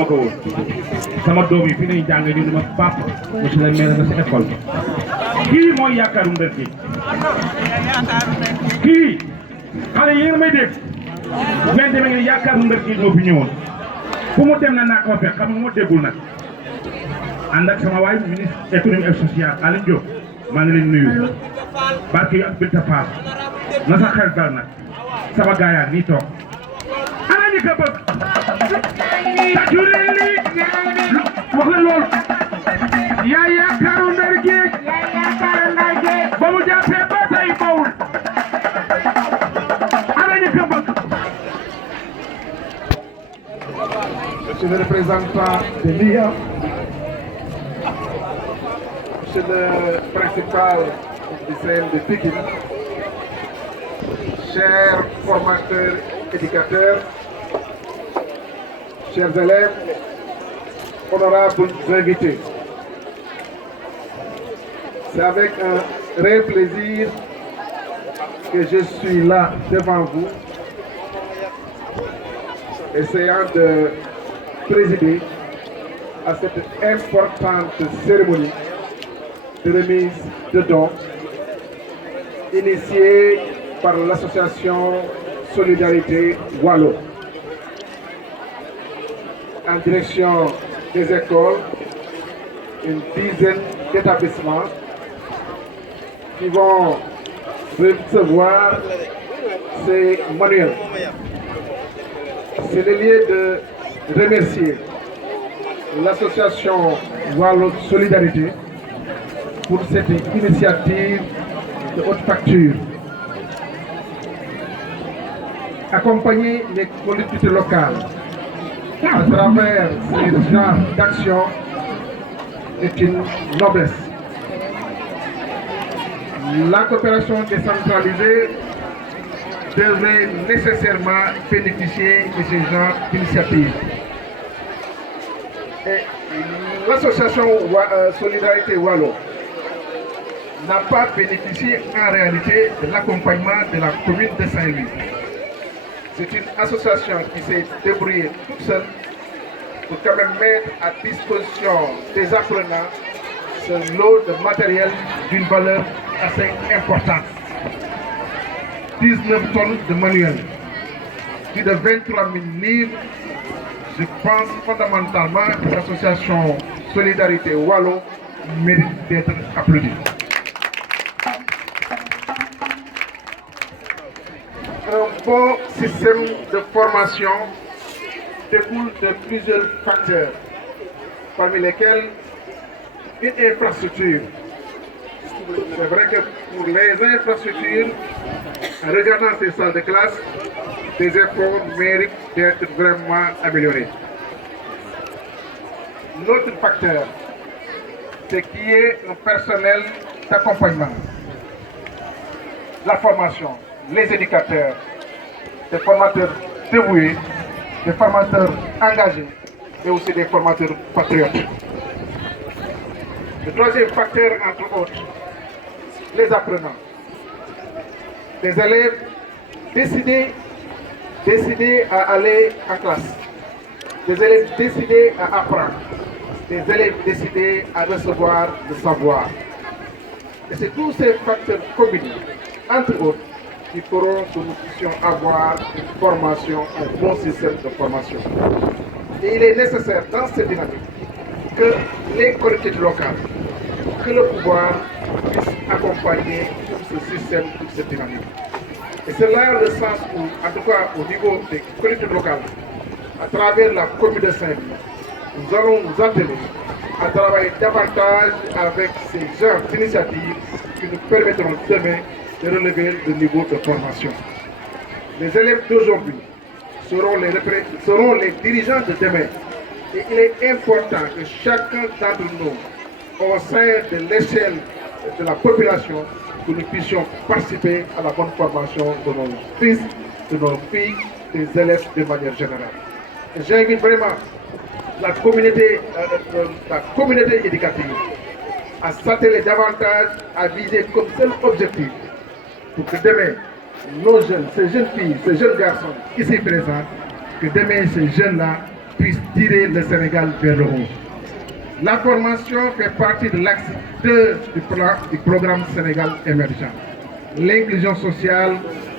ma ko woon sama doom yi fi ñuy jàng ñu ne ma papa monsieur le maire nga si école kii mooy yaakaaru Ndar Géej kii xale yi nga may dégg bu ngeen demee ngeen yaakaaru Ndar Géej moo fi ñëwoon fu mu dem na naa ko fekk xam nga moo déggul nag ànd ak sama waay ministre économie et social Aliou Diop maa ngi leen nuyu barke yu ak Binta Fall na sa xel dal nag sama gaa yaa nii toog ana ñi ko bëgg tàccu leen lii wax la loolu yaa yaakaaru Ndar Géej ba mu jàppee ba tey bawul ana ñi ko bëgg. Monsieur le représentant de l'IA, Monsieur le principal du CM de Pikine, chers formateurs, éducateurs, chers élèves, honorables invités. C'est avec un réel plaisir que je suis là devant vous, essayant de présider à cette importante cérémonie de remise de dons initiée par l'association Solidarité Wallo en direction des écoles, une dizaine d'établissements qui vont recevoir ces manuels. C'est le lieu de remercier l'association Wallo Solidarité pour cette initiative de haute facture. Accompagner les collectivités locales à travers ces genres d'action est une noblesse. La coopération décentralisée devrait nécessairement bénéficier de ce genre d'initiatives. L'association Solidarité Wallo n'a pas bénéficié en réalité de l'accompagnement de la commune de Saint-Louis. C'est une association qui s'est débrouillée toute seule pour quand même mettre à disposition des apprenants ce lot de matériel d'une valeur assez importante. 19 tonnes de manuels, plus de 23 000 livres. Je pense fondamentalement que l'association Solidarité Wallo mérite d'être applaudie. Un bon système de formation découle de plusieurs facteurs, parmi lesquels une infrastructure. C'est vrai que pour les infrastructures, en regardant ces salles de classe, des efforts méritent d'être vraiment améliorés. L'autre facteur, c'est qu'il y ait un personnel d'accompagnement, la formation, les éducateurs, des formateurs dévoués, des formateurs engagés et aussi des formateurs patriotes. Le troisième facteur, entre autres, les apprenants, des élèves décidés à aller en classe, des élèves décidés à apprendre, des élèves décidés à recevoir le savoir. Et c'est tous ces facteurs combinés, entre autres, qui feront que nous puissions avoir une formation, un bon système de formation. Et il est nécessaire dans cette dynamique que les collectivités locales, que le pouvoir puisse accompagner tout ce système, toute cette dynamique. Et c'est là le sens où, en tout cas au niveau des collectivités locales, à travers la commune de Saint-Louis, nous allons nous atteler à travailler davantage avec ces genres d'initiatives qui nous permettront demain de relever le niveau de formation. Les élèves d'aujourd'hui seront les dirigeants de demain. Et il est important que chacun d'entre nous, au sein de l'échelle de la population, que nous puissions participer à la bonne formation de nos fils, de nos filles, des élèves de manière générale. J'invite vraiment la communauté éducative à s'atteler davantage, à viser comme seul objectif pour que demain, nos jeunes, ces jeunes filles, ces jeunes garçons ici présents, que demain ces jeunes-là puisse tirer le Sénégal vers le haut. La formation fait partie de l'axe 2 du programme Sénégal émergent. L'inclusion sociale,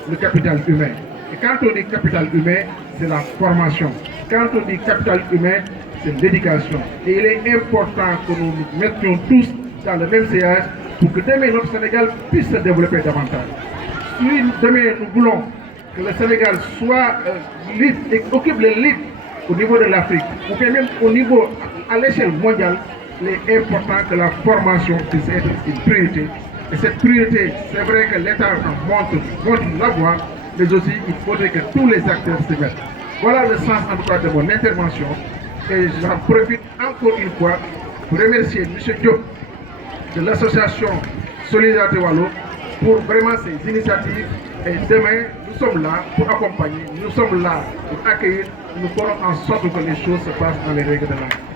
le capital humain. Et quand on dit capital humain, c'est la formation. Quand on dit capital humain, c'est l'éducation. Et il est important que nous nous mettions tous dans le même sillage pour que demain notre Sénégal puisse se développer davantage. Si demain nous voulons que le Sénégal soit lead et occupe le lead au niveau de l'Afrique, ou bien même au niveau, à l'échelle mondiale, il est important que la formation puisse être une priorité. Et cette priorité, c'est vrai que l'État montre la voie, mais aussi il faudrait que tous les acteurs s'y mettent. Voilà le sens en tout cas de mon intervention. Et j'en profite encore une fois pour remercier M. Diop de l'association Solidarité Wallo pour vraiment ces initiatives. Et demain, nous sommes là pour accompagner, nous sommes là pour accueillir, nous ferons en sorte que les choses se passent dans les règles de l'art.